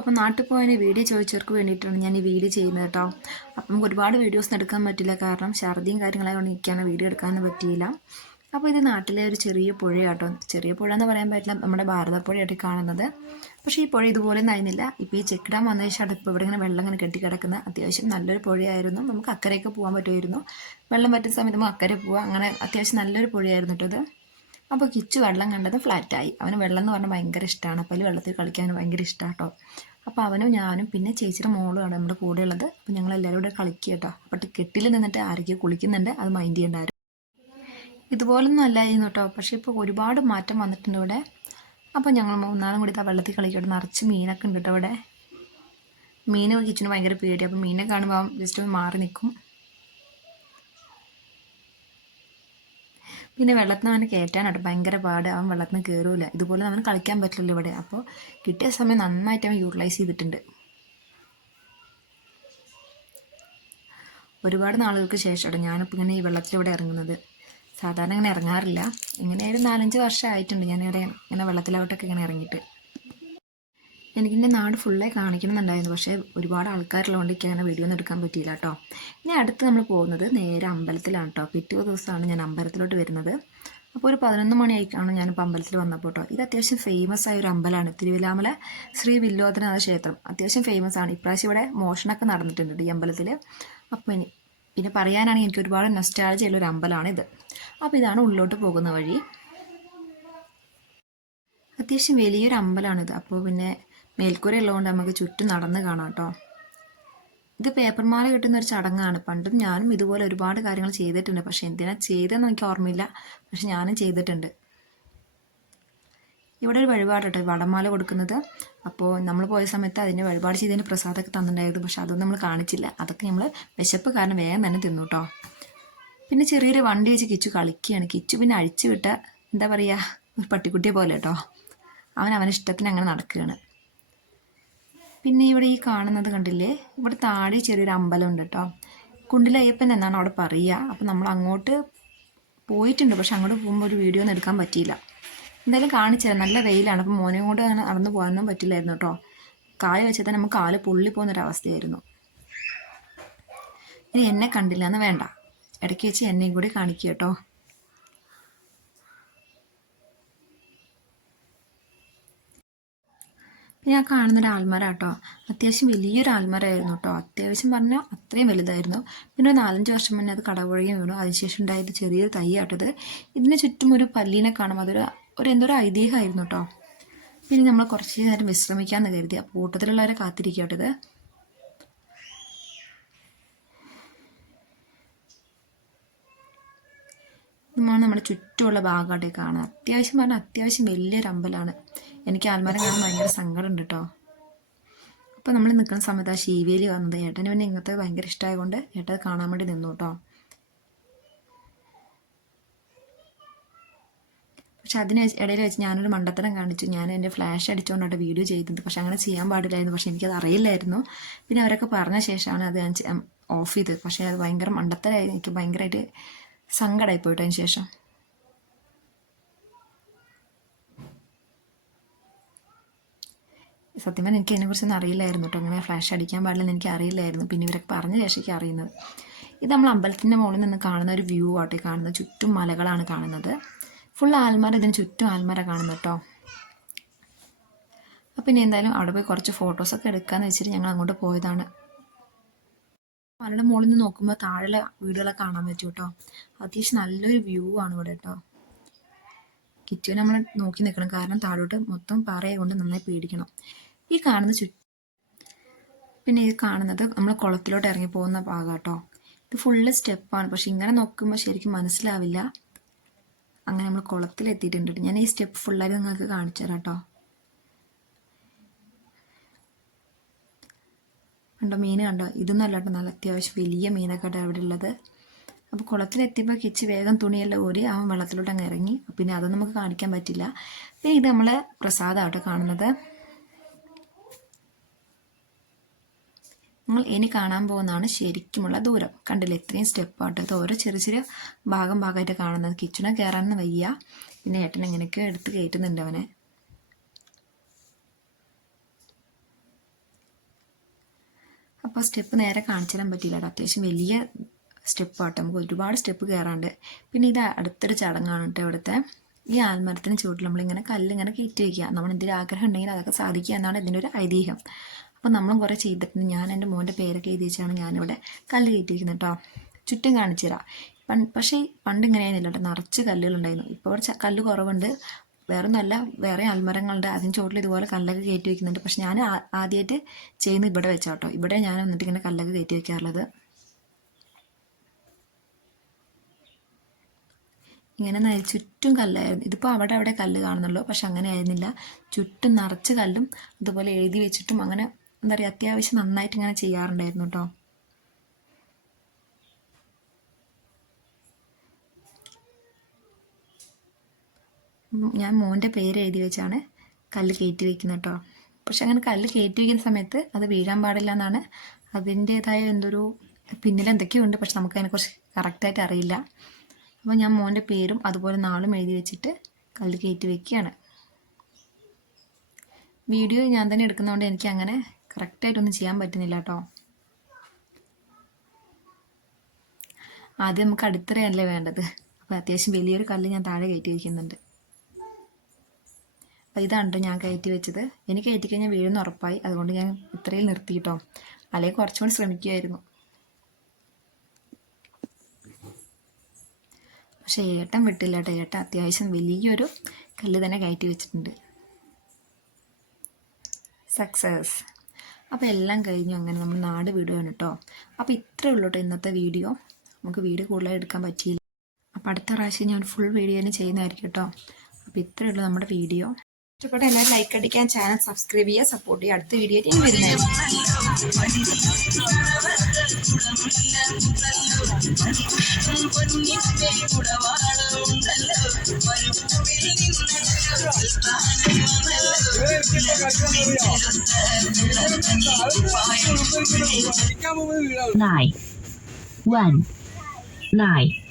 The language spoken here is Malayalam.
അപ്പം നാട്ടിൽ പോയതിന് വീഡിയോ ചോദിച്ചവർക്ക് വേണ്ടിയിട്ടാണ് ഞാൻ ഈ വീഡിയോ ചെയ്യുന്നത് കേട്ടോ അപ്പം നമുക്ക് ഒരുപാട് വീഡിയോസ് എടുക്കാൻ പറ്റില്ല. കാരണം ഛർദിയും കാര്യങ്ങളായതുകൊണ്ട് എനിക്കാണ് വീഡിയോ എടുക്കാനൊന്നും പറ്റിയില്ല. അപ്പോൾ ഇത് നാട്ടിലെ ഒരു ചെറിയ പുഴയാട്ടോ. ചെറിയ പുഴ എന്ന് പറയാൻ പറ്റില്ല. നമ്മുടെ ഭാരതപ്പുഴയായിട്ട് കാണുന്നത്. പക്ഷേ ഈ പുഴ ഇതുപോലെ നയുന്നില്ല ഇപ്പോൾ ഈ ചെക്ക് ഡാം വന്ന ശേഷം ഇപ്പോൾ ഇവിടെ ഇങ്ങനെ വെള്ളം ഇങ്ങനെ കെട്ടിക്കിടക്കുന്ന അത്യാവശ്യം നല്ലൊരു പുഴയായിരുന്നു. നമുക്ക് അക്കരയൊക്കെ പോകാൻ പറ്റുമായിരുന്നു. വെള്ളം പറ്റുന്ന സമയത്ത് നമുക്ക് അക്കരെ പോവാം. അങ്ങനെ അത്യാവശ്യം നല്ലൊരു പുഴയായിരുന്നു കേട്ടോ ഇത്. അപ്പോൾ കിച്ചു വെള്ളം കണ്ടത് ഫ്ലാറ്റായി അവന് വെള്ളം എന്ന് പറഞ്ഞാൽ ഭയങ്കര ഇഷ്ടമാണ് അപ്പോൾ അതിൽ വെള്ളത്തിൽ കളിക്കാൻ ഭയങ്കര ഇഷ്ടമാണ് കേട്ടോ അപ്പോൾ അവനും ഞാനും പിന്നെ ചേച്ചിയുടെ മോളുമാണ് നമ്മുടെ കൂടെ ഉള്ളത് അപ്പോൾ ഞങ്ങൾ എല്ലാവരും കൂടെ കളിക്കുക കേട്ടോ അപ്പോൾ കെട്ടിൽ നിന്നിട്ട് ആരൊക്കെ കുളിക്കുന്നുണ്ട്. അത് മൈൻഡ് ചെയ്യണ്ടായിരുന്നു. ഇതുപോലൊന്നും അല്ലായിരുന്നു കേട്ടോ പക്ഷേ ഇപ്പോൾ ഒരുപാട് മാറ്റം വന്നിട്ടുണ്ട് ഇവിടെ. അപ്പോൾ ഞങ്ങൾ മൂന്നാളും കൂടി ആ വെള്ളത്തിൽ കളിക്കട്ടെ നിറച്ച് മീനൊക്കെ ഉണ്ട് കേട്ടോ ഇവിടെ. മീൻ കിച്ചന് ഭയങ്കര പേടി അപ്പോൾ മീനെ കാണുമ്പോൾ ജസ്റ്റ് മാറി നിൽക്കും പിന്നെ വെള്ളത്തിന് അവനെ കയറ്റാനായിട്ട് ഭയങ്കര പാട്. അവൻ വെള്ളത്തിന് കയറൂല ഇതുപോലെ അവന് കളിക്കാൻ പറ്റില്ലല്ലോ ഇവിടെ. അപ്പോൾ കിട്ടിയ സമയം നന്നായിട്ട് അവൻ യൂട്ടിലൈസ് ചെയ്തിട്ടുണ്ട്. ഒരുപാട് നാളുകൾക്ക് ശേഷമാണ് ഞാനിപ്പോൾ ഇങ്ങനെ ഈ വെള്ളത്തിലൂടെ ഇറങ്ങുന്നത്. സാധാരണ ഇങ്ങനെ ഇറങ്ങാറില്ല. ഇങ്ങനെ നാലഞ്ച് വർഷം ആയിട്ടുണ്ട് ഞാൻ ഇവിടെ ഇങ്ങനെ വെള്ളത്തിലോട്ടൊക്കെ ഇങ്ങനെ ഇറങ്ങിയിട്ട്. എനിക്കെന്റെ നാട് ഫുള്ളായി കാണിക്കണമെന്നുണ്ടായിരുന്നു. പക്ഷേ ഒരുപാട് ആൾക്കാരുള്ളതുകൊണ്ട് എനിക്ക് അങ്ങനെ വീഡിയോ ഒന്നും എടുക്കാൻ പറ്റിയില്ല കേട്ടോ ഇനി അടുത്ത് നമ്മൾ പോകുന്നത് നേരെ അമ്പലത്തിലാണ് കേട്ടോ പിറ്റേ ദിവസമാണ് ഞാൻ അമ്പലത്തിലോട്ട് വരുന്നത്. അപ്പോൾ ഒരു പതിനൊന്ന് മണിയായിക്കാണ് ഞാനിപ്പോൾ അമ്പലത്തിൽ വന്നപ്പോൾ കേട്ടോ ഇത് അത്യാവശ്യം ഫേമസ് ആയ ഒരു അമ്പലമാണ്. തിരുവില്ലാമല ശ്രീ വില്ലോധനാഥ ക്ഷേത്രം. അത്യാവശ്യം ഫേമസ് ആണ്. ഇപ്രാവശ്യം ഇവിടെ മോഷണമൊക്കെ നടന്നിട്ടുണ്ട് ഈ അമ്പലത്തിൽ. അപ്പം ഇനി പിന്നെ പറയാനാണെങ്കിൽ എനിക്ക് ഒരുപാട് നൊസ്റ്റാളജി ഉള്ള ഒരു അമ്പലമാണ് ഇത്. അപ്പോൾ ഇതാണ് ഉള്ളിലോട്ട് പോകുന്ന വഴി. അത്യാവശ്യം വലിയൊരു അമ്പലമാണിത്. അപ്പോൾ പിന്നെ മേൽക്കൂര ഉള്ളതുകൊണ്ട് നമുക്ക് ചുറ്റും നടന്ന് കാണാം കേട്ടോ. ഇത് പേപ്പർ മാല കിട്ടുന്ന ഒരു ചടങ്ങാണ്. പണ്ടും ഞാനും ഇതുപോലെ ഒരുപാട് കാര്യങ്ങൾ ചെയ്തിട്ടുണ്ട്. പക്ഷെ എന്തിനാ ചെയ്തതെന്ന് എനിക്ക് ഓർമ്മയില്ല. പക്ഷെ ഞാനും ചെയ്തിട്ടുണ്ട്. ഇവിടെ ഒരു വഴിപാട് കേട്ടോ. വടമാല കൊടുക്കുന്നത്. അപ്പോൾ നമ്മൾ പോയ സമയത്ത് അതിന് വഴിപാട് ചെയ്തതിന് പ്രസാദമൊക്കെ തന്നിട്ടുണ്ടായിരുന്നു. പക്ഷെ അതൊന്നും നമ്മൾ കാണിച്ചില്ല. അതൊക്കെ നമ്മൾ വിശപ്പ് കാരണം വേഗം തന്നെ തിന്നു കേട്ടോ. പിന്നെ ചെറിയൊരു വണ്ടി വെച്ച് കിച്ചു കളിക്കുകയാണ്. കിച്ചു പിന്നെ അഴിച്ചു വിട്ട എന്താ പറയുക ഒരു പട്ടിക്കുട്ടിയെ പോലെ കേട്ടോ. അവൻ അവൻ ഇഷ്ടത്തിന് അങ്ങനെ നടക്കുകയാണ്. പിന്നെ ഇവിടെ ഈ കാണുന്നത് കണ്ടില്ലേ? ഇവിടെ താഴെ ചെറിയൊരു അമ്പലം ഉണ്ട് കേട്ടോ കുണ്ടിലയ്യപ്പൻ എന്നാണ് അവിടെ പറയുക. അപ്പം നമ്മൾ അങ്ങോട്ട് പോയിട്ടുണ്ട്. പക്ഷെ അങ്ങോട്ട് പോകുമ്പോൾ ഒരു വീഡിയോ ഒന്നും എടുക്കാൻ പറ്റിയില്ല. എന്തായാലും കാണിച്ചു തരാം. നല്ല വെയിലാണ്. അപ്പം മോനെ കൊണ്ട് നടന്നു പോകാനൊന്നും പറ്റില്ലായിരുന്നു കേട്ടോ കാൽ വെച്ചാൽ തന്നെ നമുക്ക് കാൽ പൊള്ളി പോകുന്നൊരവസ്ഥയായിരുന്നു. ഇനി എന്നെ കണ്ടില്ല എന്ന് വേണ്ട. ഇടയ്ക്ക് വെച്ച് എന്നെയും കൂടി കാണിക്കുക കേട്ടോ. ആ കാണുന്നൊരു ആൽമര കേട്ടോ അത്യാവശ്യം വലിയൊരു ആൽമരമായിരുന്നു കേട്ടോ അത്യാവശ്യം പറഞ്ഞാൽ അത്രയും വലുതായിരുന്നു. പിന്നെ ഒരു നാലഞ്ച് വർഷം മുന്നേ അത് കടപുഴകി വീണു. അതിനുശേഷം ഉണ്ടായത് ചെറിയൊരു തൈ ആട്ടത് ഇതിന് ചുറ്റും ഒരു പല്ലീനെ കാണും അതൊരു ഒരു എന്തോ ഒരു ഐതിഹ്യമായിരുന്നു കേട്ടോ പിന്നെ നമ്മൾ കുറച്ച് നേരം വിശ്രമിക്കാമെന്ന് കരുതി. അപ്പോൾ കൂട്ടത്തിലുള്ളവരെ കാത്തിരിക്കട്ടത് ഇതാണ് നമ്മുടെ ചുറ്റുമുള്ള ഭാഗമായിട്ട് കാണുക. അത്യാവശ്യം പറഞ്ഞാൽ അത്യാവശ്യം വലിയൊരു അമ്പലമാണ്. എനിക്ക് ആൽമരം കാണാൻ ഭയങ്കര സങ്കടമുണ്ട് കേട്ടോ. അപ്പോൾ നമ്മൾ നിൽക്കുന്ന സമയത്ത് ആ ശീവേലി വന്നത് ഏട്ടന് പിന്നെ ഇങ്ങനത്തെ ഭയങ്കര ഇഷ്ടമായതുകൊണ്ട് ഏട്ടൻ കാണാൻ വേണ്ടി നിന്നു കേട്ടോ. പക്ഷെ അതിന് ഇടയിൽ വെച്ച് ഞാനൊരു മണ്ടത്തരം കാണിച്ചു. ഞാൻ എന്റെ ഫ്ലാഷ് അടിച്ചുകൊണ്ടാണ് വീഡിയോ ചെയ്തത് പക്ഷെ അങ്ങനെ ചെയ്യാൻ പാടില്ലായിരുന്നു. പക്ഷെ എനിക്കത് അറിയില്ലായിരുന്നു. പിന്നെ അവരൊക്കെ പറഞ്ഞ ശേഷമാണ് അത് ഞാൻ ഓഫ് ചെയ്തത്. പക്ഷേ അത് ഭയങ്കര മണ്ടത്തരമായി എനിക്ക് ഭയങ്കരമായിട്ട് സങ്കടമായി പോയിട്ടതിന് ശേഷം സത്യം പറഞ്ഞാൽ എനിക്ക് അതിനെക്കുറിച്ചൊന്നും അറിയില്ലായിരുന്നു കേട്ടോ അങ്ങനെ ഫ്ലാഷ് അടിക്കാൻ പാടില്ലെന്ന് എനിക്ക് അറിയില്ലായിരുന്നു പിന്നെ ഇവരൊക്കെ പറഞ്ഞ ശേഷം എനിക്ക് അറിയുന്നത്. ഇത് നമ്മൾ അമ്പലത്തിന്റെ മുകളിൽ നിന്ന് കാണുന്ന ഒരു വ്യൂ ആട്ടെ കാണുന്നത്. ചുറ്റും മലകളാണ് കാണുന്നത്. ഫുൾ ആൽമര ഇതിന് ചുറ്റും ആൽമര കാണുന്നു കേട്ടോ അപ്പം പിന്നെ എന്തായാലും അവിടെ പോയി കുറച്ച് ഫോട്ടോസൊക്കെ എടുക്കാമെന്ന് വെച്ചിട്ട് ഞങ്ങൾ അങ്ങോട്ട് പോയതാണ്. മലയുടെ മുകളിൽ നിന്ന് നോക്കുമ്പോൾ താഴെ വീടുകളൊക്കെ കാണാൻ പറ്റും കേട്ടോ അത്യാവശ്യം നല്ലൊരു വ്യൂ ആണ് ഇവിടെ കേട്ടോ കിറ്റുവിനെ നമ്മൾ നോക്കി നിൽക്കണം കാരണം താഴോട്ട് മൊത്തം പാറയെ കൊണ്ട് നന്നായി പേടിക്കണം. ഈ കാണുന്ന ചു പിന്നെ ഈ കാണുന്നത് നമ്മൾ കുളത്തിലോട്ട് ഇറങ്ങി പോകുന്ന ഭാഗം കേട്ടോ ഇത് ഫുള്ള് സ്റ്റെപ്പാണ് പക്ഷെ ഇങ്ങനെ നോക്കുമ്പോൾ ശരിക്കും മനസ്സിലാവില്ല. അങ്ങനെ നമ്മൾ കുളത്തിൽ എത്തിയിട്ടുണ്ട് ഞാൻ ഈ സ്റ്റെപ്പ് ഫുള്ളായിട്ട് നിങ്ങൾക്ക് കാണിച്ചു തരാം കേട്ടോ കണ്ടോ മീൻ കണ്ടോ? ഇതൊന്നും അല്ല കേട്ടോ നല്ല അത്യാവശ്യം വലിയ മീനൊക്കെ അവിടെ ഉള്ളത്. അപ്പോൾ കുളത്തിലെത്തിയപ്പോൾ കിച്ച് വേഗം തുണിയെല്ലാം ഊരി അവൻ വെള്ളത്തിലോട്ട് അങ്ങ് ഇറങ്ങി. പിന്നെ അതൊന്നും നമുക്ക് കാണിക്കാൻ പറ്റില്ല. പിന്നെ ഇത് നമ്മളെ പ്രസാദം കേട്ടോ കാണുന്നത്. നിങ്ങൾ ഇനി കാണാൻ പോകുന്നതാണ് ശരിക്കുമുള്ള ദൂരം. കണ്ടില്ല ഇത്രയും സ്റ്റെപ്പാട്ടോ ഇത്. ഓരോ ചെറിയ ചെറിയ ഭാഗം ഭാഗമായിട്ട് കാണുന്നത്. കിച്ചണ കയറാനൊന്നും വയ്യ. പിന്നെ ഏട്ടൻ എങ്ങനെയൊക്കെ എടുത്ത് കയറ്റുന്നുണ്ട് അവനെ. അപ്പോൾ സ്റ്റെപ്പ് നേരെ കാണിച്ചു തരാൻ പറ്റില്ല കേട്ടോ അത്യാവശ്യം വലിയ സ്റ്റെപ്പ് ആട്ടോ. നമുക്ക് ഒരുപാട് സ്റ്റെപ്പ് കയറാണ്ട് പിന്നെ ഇത് അടുത്തൊരു ചടങ്ങാണ് കേട്ടോ ഇവിടുത്തെ. ഈ ആൽമരത്തിന് ചുവട്ടിൽ നമ്മളിങ്ങനെ കല്ലിങ്ങനെ കയറ്റി വയ്ക്കുക നമ്മൾ എന്തെങ്കിലും ആഗ്രഹം ഉണ്ടെങ്കിൽ അതൊക്കെ സാധിക്കുക എന്നാണ് ഇതിന്റെ ഒരു ഐതിഹ്യം. അപ്പോൾ നമ്മളും കുറേ ചെയ്തിട്ടുണ്ട്. ഞാൻ എന്റെ മോന്റെ പേരൊക്കെ എഴുതി വെച്ചാണ് ഞാനിവിടെ കല്ല് കയറ്റി വയ്ക്കുന്നത് കേട്ടോ ചുറ്റും കാണിച്ചു തരാം പക്ഷേ പണ്ട് ഇങ്ങനെയായിരുന്നില്ല കേട്ടോ നിറച്ച് കല്ലുകളുണ്ടായിരുന്നു ഇപ്പോൾ ഇവിടെ കല്ല് കുറവുണ്ട്. വേറെ ഒന്നല്ല വേറെ അൽമരങ്ങളുണ്ട് അതിന് ചോട്ടിൽ ഇതുപോലെ കല്ലൊക്കെ കയറ്റി വെക്കുന്നുണ്ട്. പക്ഷെ ഞാൻ ആദ്യമായിട്ട് ചെയ്യുന്നത് ഇവിടെ വെച്ചാട്ടോ. ഇവിടെ ഞാൻ വന്നിട്ട് ഇങ്ങനെ കല്ലൊക്കെ കയറ്റി വെക്കാറുള്ളത്. ഇങ്ങനെ നരി ചുറ്റും കല്ലായിരുന്നു. ഇതിപ്പോൾ അവിടെ അവിടെ കല്ല് കാണുന്നുള്ളൂ. പക്ഷെ അങ്ങനെ ആയിരുന്നില്ല. ചുറ്റും നിറച്ച് കല്ലും അതുപോലെ എഴുതി വെച്ചിട്ടും അങ്ങനെ എന്താ പറയുക അത്യാവശ്യം നന്നായിട്ട് ഇങ്ങനെ ചെയ്യാറുണ്ടായിരുന്നു കേട്ടോ. ഞാൻ മോന്റെ പേര് എഴുതി വെച്ചാണ് കല്ല് കയറ്റി വെക്കുന്നത് കേട്ടോ പക്ഷെ അങ്ങനെ കല്ല് കയറ്റി വയ്ക്കുന്ന സമയത്ത് അത് വീഴാൻ പാടില്ല എന്നാണ് അതിന്റെതായ എന്തൊരു പിന്നിൽ എന്തൊക്കെയോ ഉണ്ട് പക്ഷെ നമുക്ക് അതിനെക്കുറിച്ച് കറക്റ്റായിട്ട് അറിയില്ല. അപ്പോൾ ഞാൻ മോന്റെ പേരും അതുപോലെ നാളും എഴുതി വെച്ചിട്ട് കല്ല് കയറ്റി വെക്കുകയാണ്. വീഡിയോ ഞാൻ തന്നെ എടുക്കുന്നതുകൊണ്ട് എനിക്ക് അങ്ങനെ കറക്റ്റായിട്ടൊന്നും ചെയ്യാൻ പറ്റുന്നില്ല കേട്ടോ ആദ്യം നമുക്ക് അടിത്തറയല്ലേ വേണ്ടത്. അപ്പോൾ അത്യാവശ്യം വലിയൊരു കല്ല് ഞാൻ താഴെ കയറ്റി വയ്ക്കുന്നുണ്ട് അപ്പോൾ ഇതാണ് കേട്ടോ ഞാൻ കയറ്റി വെച്ചത്. എനിക്ക് കയറ്റി കഴിഞ്ഞാൽ വീഴുന്ന ഉറപ്പായി. അതുകൊണ്ട് ഞാൻ ഇത്രയും നിർത്തി കേട്ടോ അല്ലെങ്കിൽ കുറച്ചുകൂടി ശ്രമിക്കുമായിരുന്നു പക്ഷേ ഏട്ടൻ വിട്ടില്ല ഏട്ടൻ അത്യാവശ്യം വലിയൊരു കല്ല് തന്നെ കയറ്റി വെച്ചിട്ടുണ്ട്. സക്സസ് അപ്പോൾ എല്ലാം കഴിഞ്ഞു. അങ്ങനെ നമ്മൾ നാട് വിടുകയാണ് കേട്ടോ അപ്പോൾ ഇത്രയേ ഉള്ളൂ കേട്ടോ ഇന്നത്തെ വീഡിയോ. നമുക്ക് വീഡിയോ കൂടുതലായി എടുക്കാൻ പറ്റിയില്ല. അപ്പോൾ അടുത്ത പ്രാവശ്യം ഞാൻ ഫുൾ വീഡിയോ തന്നെ ചെയ്യുന്നതായിരിക്കും കേട്ടോ അപ്പോൾ ഇത്രയേ ഉള്ളൂ നമ്മുടെ വീഡിയോ. ഇഷ്ടപ്പെട്ട എല്ലാവരും ലൈക്ക് അടിക്കാൻ ചാനൽ സബ്സ്ക്രൈബ് ചെയ്യുക സപ്പോർട്ട് ചെയ്യുക. അടുത്ത വീഡിയോ ഞാൻ വരുന്നതായിരിക്കും. Nine. One. Nine.